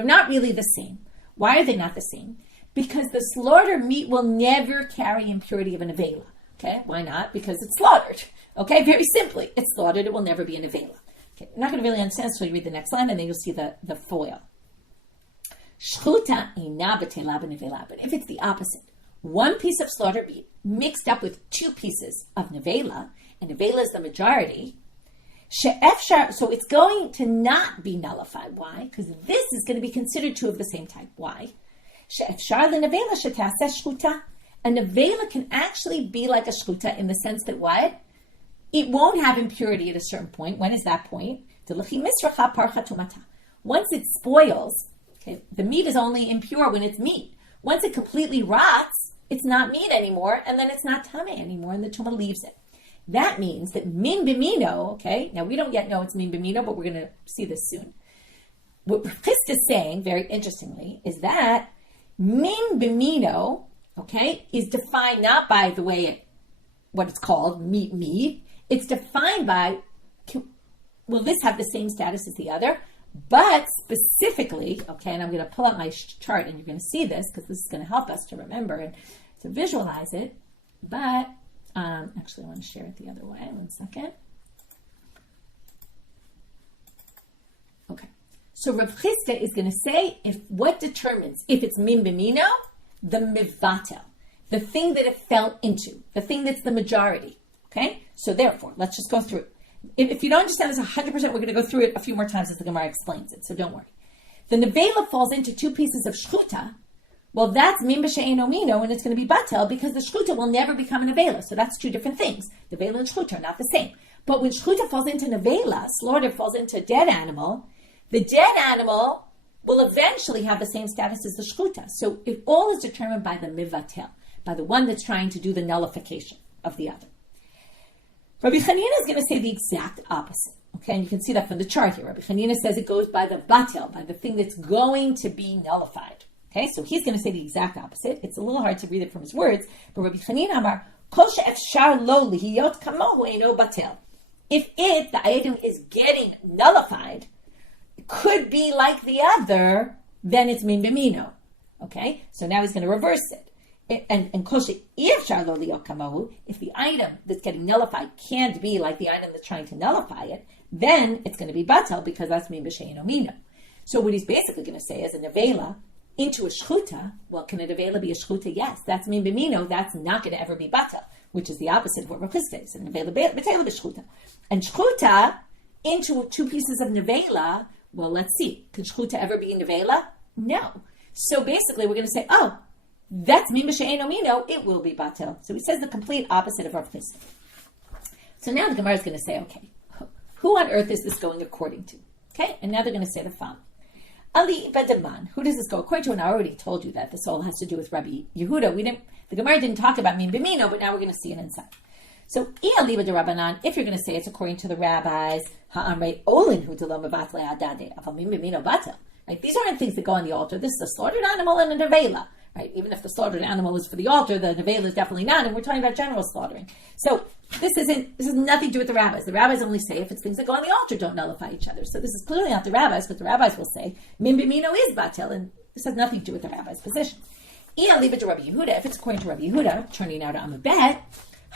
not really the same. Why are they not the same? Because the slaughtered meat will never carry impurity of a nevela. Okay, why not? Because it's slaughtered. Okay, very simply, it's slaughtered. It will never be a nevela. Okay, you're not going to really understand until you read the next line, and then you'll see the foil. Shchuta ina b'tela b'nevela. But if it's the opposite, one piece of slaughtered meat mixed up with two pieces of nevela, and nevela is the majority, so it's going to not be nullified. Why? Because this is going to be considered two of the same type. Why? A nevela can actually be like a shchuta in the sense that what? It won't have impurity at a certain point. When is that point? Once it spoils, okay, the meat is only impure when it's meat. Once it completely rots, it's not meat anymore, and then it's not tameh anymore, and the tumah leaves it. That means that min bimino, okay, now we don't yet know it's min bimino, but we're going to see this soon. What Chisda is saying, very interestingly, is that min bimino, okay, is defined not by the way what it's called, meat. It's defined by, will this have the same status as the other? But specifically, okay, and I'm going to pull out my chart and you're going to see this because this is going to help us to remember and to visualize it. But actually, I want to share it the other way. 1 second. Okay. So Rav Chisda is going to say what determines if it's min bimino, the mivatel, the thing that it fell into, the thing that's the majority. Okay. So therefore, let's just go through it. If you don't understand this 100%, we're going to go through it a few more times as the Gemara explains it. So don't worry. The nevela falls into two pieces of shchuta. Well, that's min b'she'eino mino, and it's going to be batel because the shchuta will never become a nevela. So that's two different things. Nevela and shchuta are not the same. But when shchuta falls into nevela, slaughter falls into a dead animal, the dead animal will eventually have the same status as the shchuta. So it all is determined by the mivatel, by the one that's trying to do the nullification of the other. Rabbi Chanina is going to say the exact opposite. Okay, and you can see that from the chart here. Rabbi Chanina says it goes by the batel, by the thing that's going to be nullified. Okay, so he's going to say the exact opposite. It's a little hard to read it from his words, but Rabbi Chanina Amar, Kol she'efshar lo lihiyot kamohu eino batel. If the item is getting nullified, it could be like the other, then it's min bimino. Okay, so now he's going to reverse it. And kol she'efshar lo lihiyot kamohu, if the item that's getting nullified can't be like the item that's trying to nullify it, then it's going to be batel because that's min b'she'eino mino. So what he's basically going to say is a nevela into a shchuta, well, can a nevela be a shchuta? Yes, that's min b'mino. That's not going to ever be batel, which is the opposite of what Rav Chisda is. A nevela b'tela b'shchuta. And shchuta into two pieces of nevela, well, let's see. Can shchuta ever be a nevela? No. So basically, we're going to say, oh, that's min b'she'eino mino. It will be batel. So he says the complete opposite of Rav Chisda. So now the Gemara is going to say, okay, who on earth is this going according to? Okay, and now they're going to say the following. Ali Badaman. Who does this go according to? And I already told you that this all has to do with Rabbi Yehuda. The Gemara didn't talk about min b'mino, but now we're going to see it inside. So, Ali Badaman, if you're going to say it's according to the rabbis, ha'amrei olin hu d'lo mevatle adade, aval min b'mino batel. Right? These aren't things that go on the altar. This is a slaughtered animal and a nevela. Right? Even if the slaughtered animal is for the altar, the nevela is definitely not, and we're talking about general slaughtering. So this has nothing to do with the rabbis. The rabbis only say if it's things that go on the altar don't nullify each other. So this is clearly not the rabbis, but the rabbis will say min b'mino is batel, and this has nothing to do with the rabbi's position. Leave it to Rabbi Yehuda. If it's according to Rabbi Yehuda, turning now to Amabed,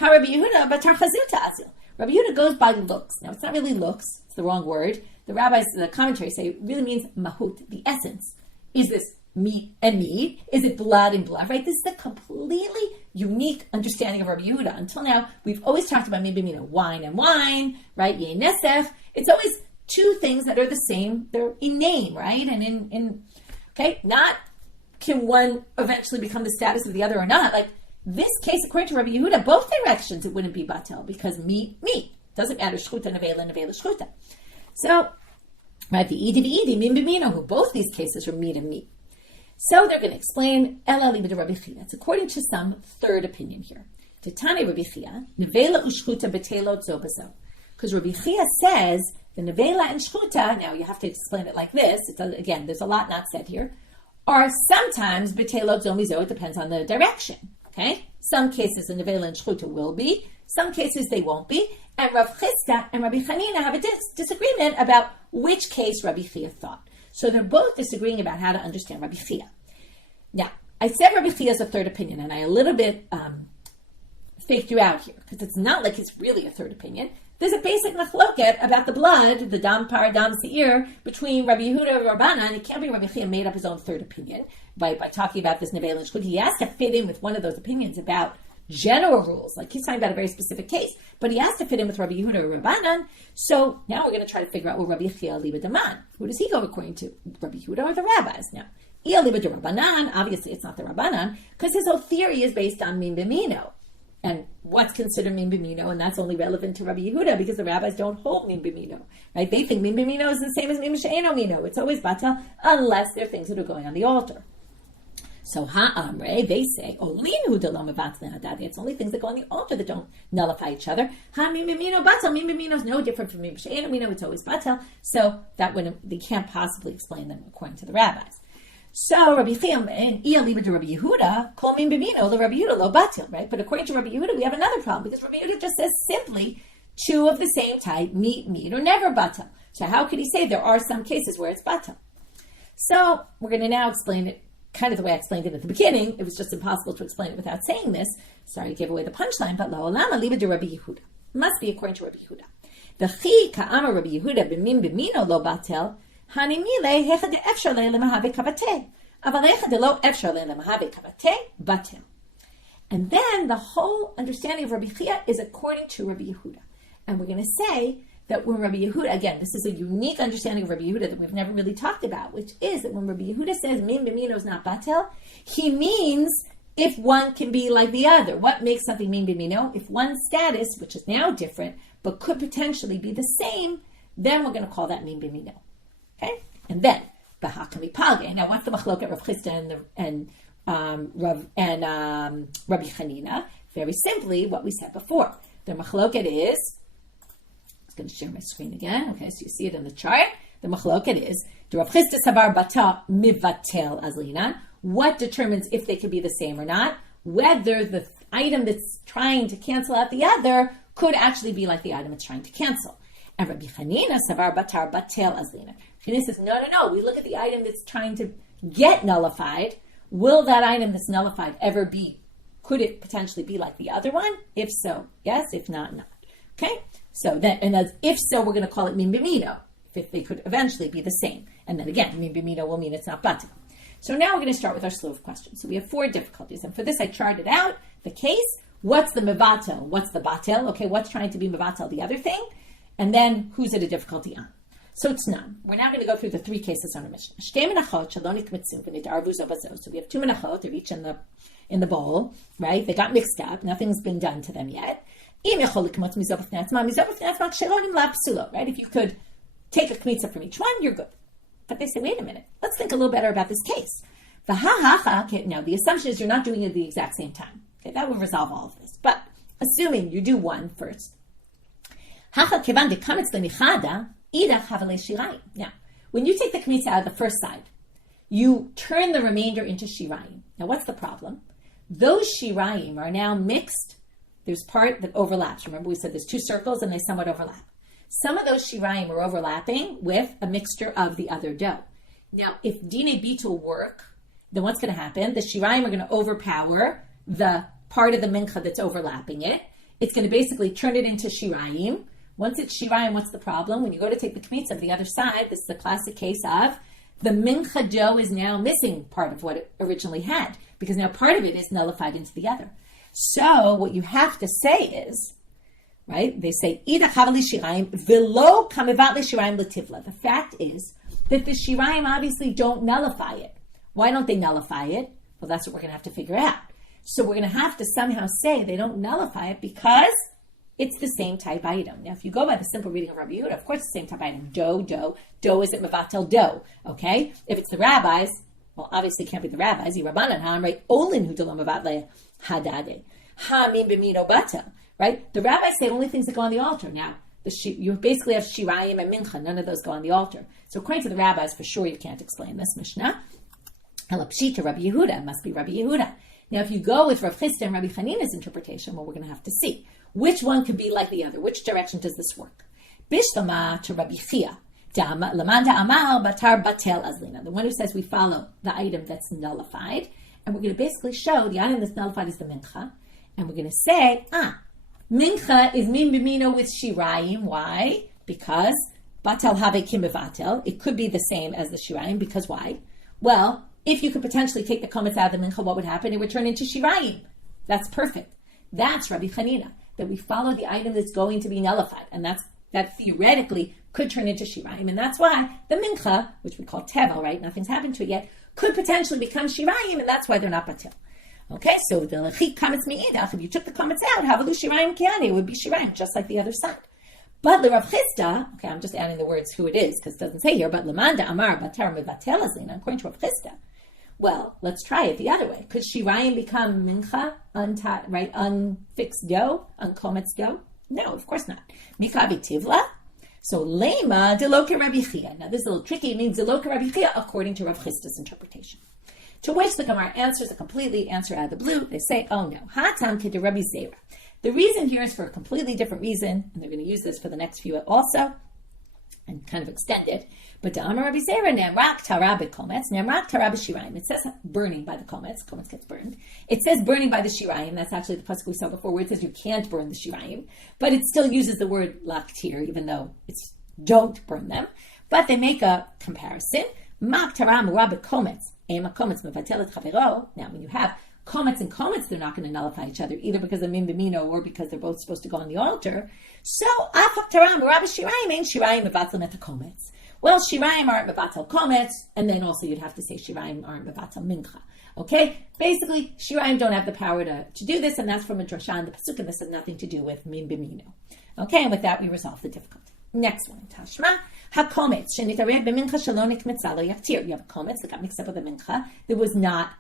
Rabbi Yehuda batar chazuta asil. Rabbi Yehuda goes by looks. Now it's not really looks; it's the wrong word. The rabbis, the commentaries say it really means mahut, the essence. Is this meat and meat? Is it blood and blood? Right? This is a completely unique understanding of Rabbi Yehuda. Until now, we've always talked about maybe wine and wine, right? Yeh nesef. It's always two things that are the same. They're in name, right? And in okay, not can one eventually become the status of the other or not? Like this case, according to Rabbi Yehuda, both directions it wouldn't be batel because meat. Doesn't matter shchuta nevela shchuta. So, right, the idi min b'mino, who both these cases are meat and meat. So they're going to explain ela libed Rabbi Chia. It's according to some third opinion here. To tani Rabbi Chia, nevela u'shchuta betelot zo bazo. Because Rabbi Chia says the nevela and shchuta, now you have to explain it like this, again, there's a lot not said here, are sometimes betelot zo mizo, it depends on the direction, okay? Some cases the nevela and shchuta will be, some cases they won't be, and Rav Chisda and Rabbi Chanina have a disagreement about which case Rabbi Chia thought. So they're both disagreeing about how to understand Rabbi Chia. Now, I said Rabbi Chia is a third opinion, and I a little bit faked you out here, because it's not like it's really a third opinion. There's a basic machloket about the blood, the dam par, dam seir, between Rabbi Yehuda and Rabbana, and it can't be Rabbi Chia made up his own third opinion by talking about this nevel and shchut. He has to fit in with one of those opinions about general rules, like he's talking about a very specific case, but he has to fit in with Rabbi Yehuda or Rabbanan. So now we're going to try to figure out what Rabbi Chia liba daman. Who does he go according to, Rabbi Yehuda or the rabbis? Now, Ia liba de Rabbanan, obviously it's not the Rabbanan, because his whole theory is based on min b'mino. And what's considered min b'mino, and that's only relevant to Rabbi Yehuda because the rabbis don't hold min b'mino, right? They think min b'mino is the same as min she'eno mino. It's always batal unless there are things that are going on the altar. So ha'amre, they say, olinu deloma batal hadadi. It's only things that go on the altar that don't nullify each other. Ha min b'mino batal. Min b'mino is no different from min she'eno mino. It's always batal. So that they can't possibly explain them according to the rabbis. So Rabbi Chia and Ia liba to Rabbi Yehuda, kol min b'mino le Rabbi Yehuda lo batil, right? But according to Rabbi Yehuda, we have another problem because Rabbi Yehuda just says simply two of the same type, meat, or never batil. So how could he say there are some cases where it's batil? So we're going to now explain it kind of the way I explained it at the beginning. It was just impossible to explain it without saying this. Sorry, I gave away the punchline, but lo olama liba to Rabbi Yehuda. Must be according to Rabbi Yehuda. The chi ka'ama Rabbi Yehuda b'min b'mino lo batil. And then the whole understanding of Rabbi Chia is according to Rabbi Yehuda. And we're going to say that when Rabbi Yehuda, again, this is a unique understanding of Rabbi Yehuda that we've never really talked about, which is that when Rabbi Yehuda says min b'mino is not batel, he means if one can be like the other. What makes something min b'mino? If one status, which is now different, but could potentially be the same, then we're going to call that min b'mino. Okay, and then b'hakami palge. Now, what's the machloket Rav Chisda and Rabbi Chanina? Very simply, what we said before. The machloket is. I'm going to share my screen again. Okay, so you see it in the chart. The machloket is the Rav Chisda savar bata mivatel azlinan. What determines if they could be the same or not? Whether the item that's trying to cancel out the other could actually be like the item it's trying to cancel. And Rabbi Chanina savar batar batel azlina. Chanina says, no. We look at the item that's trying to get nullified. Will that item that's nullified ever be? Could it potentially be like the other one? If so, yes. If not, not. Okay. So then, and as if so, we're going to call it min b'mino. If they could eventually be the same, and then again, min b'mino will mean it's not batel. So now we're going to start with our slew of questions. So we have 4 difficulties, and for this I charted out the case. What's the mevatel? What's the batel? Okay, what's trying to be mevatel? The other thing. And then, who's it a difficulty on? So it's none. We're now going to go through the 3 cases on our Mishnah. Shtei menachot shalonik mitzum v'nitarvu zo bazo. So we have 2 menachot. They're each in the bowl, right? They got mixed up. Nothing's been done to them yet. Right? If you could take a kmitza from each one, you're good. But they say, wait a minute. Let's think a little better about this case. Okay, now, the assumption is you're not doing it at the exact same time. Okay, that would resolve all of this. But assuming you do one first. Now, when you take the kometz out of the first side, you turn the remainder into shirayim. Now, what's the problem? Those shirayim are now mixed. There's part that overlaps. Remember, we said there's 2 circles and they somewhat overlap. Some of those shirayim are overlapping with a mixture of the other dough. Now, if dine bitul work, then what's going to happen? The shirayim are going to overpower the part of the mincha that's overlapping it. It's going to basically turn it into shirayim. Once it's shirayim, what's the problem? When you go to take the kometz of the other side, this is the classic case of the mincha dough is now missing part of what it originally had, because now part of it is nullified into the other. So what you have to say is, right? They say, the fact is that the shirayim obviously don't nullify it. Why don't they nullify it? Well, that's what we're going to have to figure out. So we're going to have to somehow say they don't nullify it because it's the same type item. Now, if you go by the simple reading of Rabbi Yehuda, of course, it's the same type item. Dough isn't mevatel dough, okay? If it's the rabbis, well, obviously it can't be the rabbis. Rabbanan ha'am, right? Olin hu d'lo mevatel hadade. Ha'min b'mino batel, right? The rabbis say only things that go on the altar. Now, you basically have shirayim and mincha. None of those go on the altar. So according to the rabbis, for sure you can't explain this Mishnah. Halapshita Rabbi Yehuda, it must be Rabbi Yehuda. Now, if you go with Rav Chisda and Rabbi Chanina's interpretation, well, we're going to have to see which one could be like the other. Which direction does this work? Bishlama to Rabbi Chia. Lamanda amal batar batel azlina. The one who says we follow the item that's nullified. And we're going to basically show the item that's nullified is the mincha. And we're going to say, mincha is min b'mino with shirayim. Why? Because batel have kim bevatel. It could be the same as the shirayim. Because why? Well, if you could potentially take the kometz out of the mincha, what would happen? It would turn into shirayim. That's perfect. That's Rabbi Chanina, that we follow the item that's going to be nullified. And that theoretically could turn into shirayim. And that's why the mincha, which we call tevel, right? Nothing's happened to it yet, could potentially become shirayim, and that's why they're not batil. Okay, so the lechik kometz mi'idach, if you took the kometz out, havalu shirayim kiani, it would be shirayim, just like the other side. But the Rav Chisda, okay, I'm just adding the words who it is, because it doesn't say here, but lemanda amar batar mevatel azlina, according to Rav Chisda. Well, let's try it the other way. Could shirayim become mincha, unfixed dough, unkometz dough? No, of course not. Mikavi tivla. So lema deloke Rabbi Chia. Now this is a little tricky. It means deloke Rabbi Chia according to Rav Chisda's interpretation. To which the Gemara answers a completely answer out of the blue. They say, oh no, hatam kid Rabbi Zera. The reason here is for a completely different reason, and they're going to use this for the next few also, and kind of extend it. But to Amar Rabbi Zera, Nemrak Tara b'kometz, Nemrak Tara b'shirayim. It says burning by the kometz. Kometz gets burned. It says burning by the shirayim. That's actually the pasuk we saw before, where it says you can't burn the shirayim, but it still uses the word laktir, even though it's don't burn them. But they make a comparison. Mak Tara mura b'kometz, ema kometz mevatelet chavero. Now, when you have kometz and kometz, they're not going to nullify each other, either because of min b'mino or because they're both supposed to go on the altar. So afak Tara mura b'shirayim, ain't shirayim mevatel et kometz. Well, shirayim aren't mevatel kometz, and then also you'd have to say shirayim aren't mevatel mincha. Okay? Basically, shirayim don't have the power to do this, and that's from a drasha in the pasuk, and this has nothing to do with min b'mino. Okay, and with that, we resolve the difficulty. Next one, Tashma. Ha-kometz, shenitarev b'mincha shelo nikmetza lo yaktir. You have a kometz that got mixed up with a mincha that was not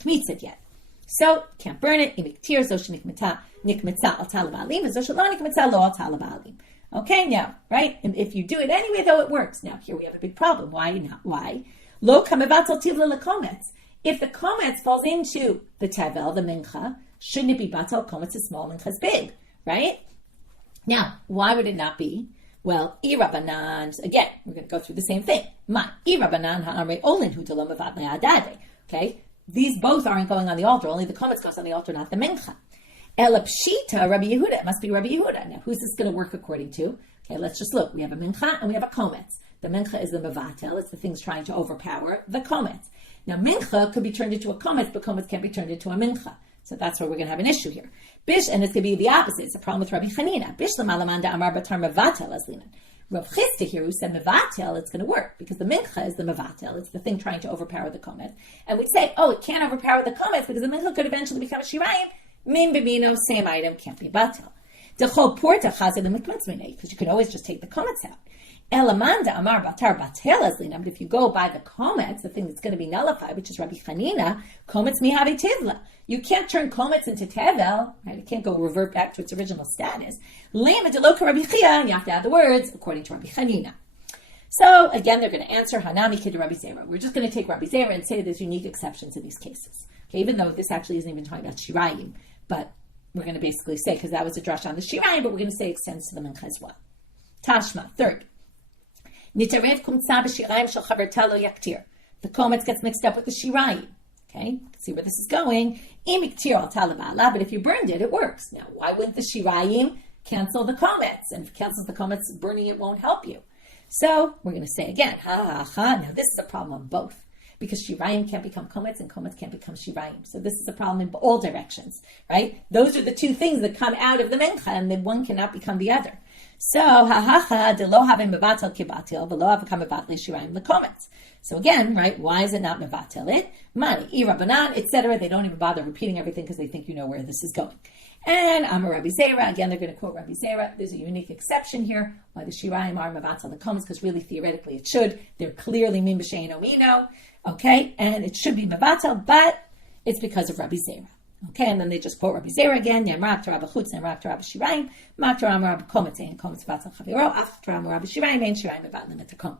kmitzet yet. So, can't burn it. Imiktir, zo shenikmetza al talaba'alim, zo shelo nikmetza lo al talaba'alim. Okay, now, right? And if you do it anyway, though, it works. Now, here we have a big problem. Why not? Why? Lo kamevatel tivla lekometz. If the kometz falls into the tevel, the mincha, shouldn't it be batel? Kometz is small, mincha is big, right? Now, why would it not be? Well, Rabbanan, again, we're going to go through the same thing. Rabbanan ha'amrei olin hu d'lo mevat le'adade. Okay? These both aren't going on the altar. Only the kometz goes on the altar, not the mincha. Elapshita, Rabbi Yehuda. It must be Rabbi Yehuda. Now, who's this going to work according to? Okay, let's just look. We have a mincha and we have a kometz. The mincha is the mevatel. It's the things trying to overpower the kometz. Now, mincha could be turned into a kometz, but kometz can't be turned into a mincha. So that's where we're going to have an issue here. Bish, and it's going to be the opposite. It's a problem with Rabbi Chanina. Bish l'malamanda amar batar mevatel azlinan. Rav Chisda here, who said mevatel, it's going to work because the mincha is the mevatel. It's the thing trying to overpower the kometz. And we say, oh, it can't overpower the kometz because the mincha could eventually become a shirayim. Min b'mino, same item, can't be batel. Dechol porta chazir l'mikmetz minei, because you can always just take the kometz out. Elamanda amar batar batel azlina. But if you go by the kometz, the thing that's going to be nullified, which is Rabbi Chanina, kometz mihavi tivla. You can't turn kometz into tevel, right? It can't revert back to its original status. Lema deloka Rabbi Chia, and you have to add the words according to Rabbi Chanina. So again, they're going to answer Hanami kid Rabbi Zera. We're just going to take Rabbi Zera and say there's unique exceptions in these cases. Okay, even though this actually isn't even talking about shirayim, but we're going to basically say, because that was a drash on the shirayim, but we're going to say it extends to the mincha as well. Tashma, third. Nitarev kumtza b'shirayim shel chaverta lo yaktir. The kometz gets mixed up with the shirayim. Okay, see where this is going. Imiktir al talaba'ala, but if you burned it, it works. Now, why wouldn't the shirayim cancel the kometz? And if it cancels the kometz, burning it won't help you. So we're going to say again, now this is a problem of both. because shirayim can't become kometz and kometz can't become shirayim. So this is a problem in all directions, right? Those are the two things that come out of the mincha, and the one cannot become the other. So hahacha de lo havim mevatel kibatil v'lo havakam mevatel shirayim lekometz. So again, right? Why is it not mevatel it? Mani, irabanan, etc. They don't even bother repeating everything because they think you know where this is going. And Amar Rabbi Zera, again, they're going to quote Rabbi Zera. There's a unique exception here why the shirayim are mevatel the kometz, because really theoretically it should. They're clearly min b'shein omino, okay, and it should be mevatel, but it's because of Rabbi Zera. Okay, and then they just quote Rabbi Zera again. Nemrak to Rabbi Chutz, Nemrak to Rabbi Shirayim, Mak to Rabbi Kometz, and Kometz Vatzal Chaviro, Ach to Rabbi Shirayim, and Shirayim about limit to Kometz.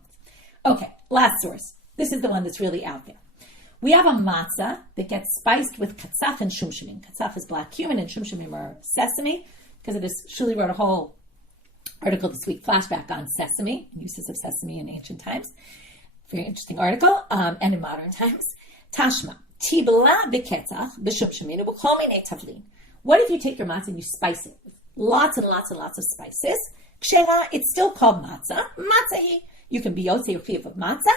Okay, last source. This is the one that's really out there. We have a matzah that gets spiced with katzaf and shumshumim. Katzaf is black cumin and shumshumim are sesame. Because of this, Shuli wrote a whole article this week, flashback on sesame, uses of sesame in ancient times. Very interesting article, and in modern times. Tashma. Tibla b'ketzach b'shumshumim b'chol minei tavlin. What if you take your matzah and you spice it with lots and lots and lots of spices? Kshera, it's still called matzah. Matzahi. You can be yotzei uchiv of matzah.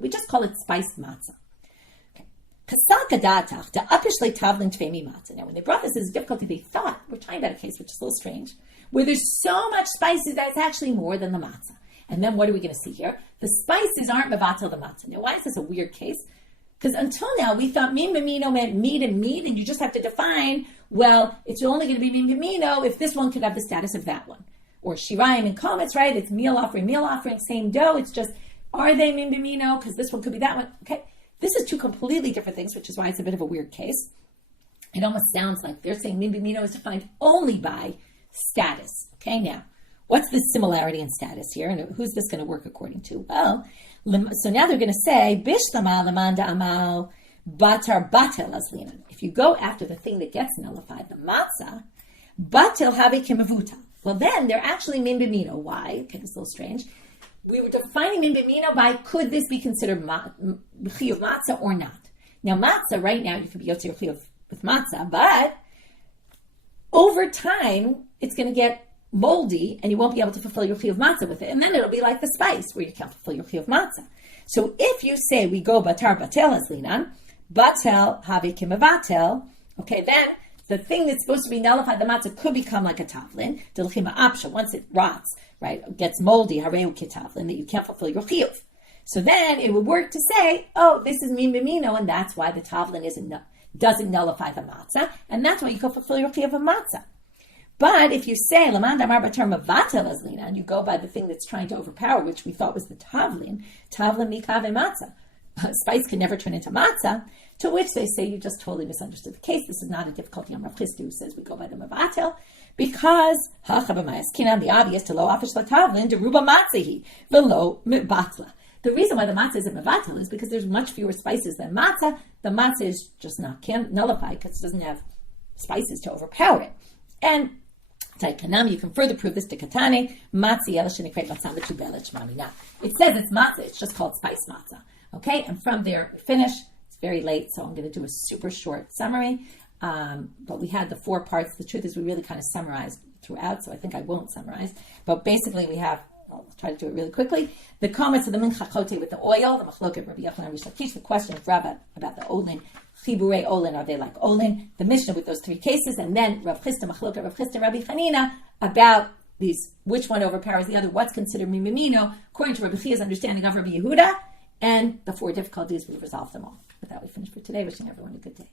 We just call it spiced matzah. Now, when they brought this as a difficulty, they thought, we're talking about a case which is a little strange, where there's so much spices that it's actually more than the matzah. And then what are we going to see here? The spices aren't mevatel the matzah. Now, why is this a weird case? Because until now, we thought min b'mino meant meat, and you just have to define, well, it's only going to be min b'mino if this one could have the status of that one. Or shirayim and kometz, right? It's meal offering, same dough. It's just, are they min b'mino? Because this one could be that one. Okay, this is two completely different things, which is why it's a bit of a weird case. It almost sounds like they're saying min b'mino is defined only by status. Okay, now, what's the similarity in status here? And who's this going to work according to? Well, so now they're going to say, bishlama lemanda amal batar batel azlinan. If you go after the thing that gets nullified, the matzah, batel have kimavuta. Well, then they're actually min b'mino. Why? Okay, it's a little strange. We were defining min b'mino by could this be considered chiyuv matzah or not? Now, matzah, right now, you could be yotzei chiyuv with matzah, but over time, it's going to get moldy and you won't be able to fulfill your chiyuv matzah with it. And then it'll be like the spice where you can't fulfill your chiyuv matzah. So if you say we go batar batel aslinan, batel have kimavatel, okay, then the thing that's supposed to be nullified, the matzah, could become like a tavlin. Delchima apsha, once it rots, right, gets moldy, hareu kitavlin, that you can't fulfill your chiyuv. So then it would work to say, oh, this is min b'mino, and that's why the tavlin doesn't nullify the matzah, and that's why you can fulfill your chiyuv of matzah. But if you say lamand amar batar mavatel azlina, and you go by the thing that's trying to overpower, which we thought was the tavlin mikav and matzah. Spice can never turn into matzah, to which they say you just totally misunderstood the case. This is not a difficulty on Rav Chisda, who says we go by the mavatel, because the obvious to lo afish latavlin deruba matzahi velo batla. The reason why the matzah isn't mevatel is because there's much fewer spices than matzah. The matzah is just can't nullify because it doesn't have spices to overpower it. And you can further prove this to katane matzi elashinikreit matzah l'tubelech mamina. It says it's matzah. It's just called spice matzah. Okay, and from there finish. It's very late, so I'm going to do a super short summary. But we had the 4 parts. The truth is, we really kind of summarized throughout, so I think I won't summarize. But basically, we have. I'll try to do it really quickly. The kometz of the mincha chote with the oil, the machloket Rabbi Yochanan Reish Lakish, the question of Rava about the olin, chiburei olin, are they like olin? The Mishnah with those 3 cases, and then Rav Chisda, machloket Rav Chisda, Rabbi Hanina about these, which one overpowers the other, what's considered min b'mino, according to Rabbi Chia's understanding of Rabbi Yehuda, and the 4 difficulties, we've resolved them all. With that, we finish for today. Wishing everyone a good day.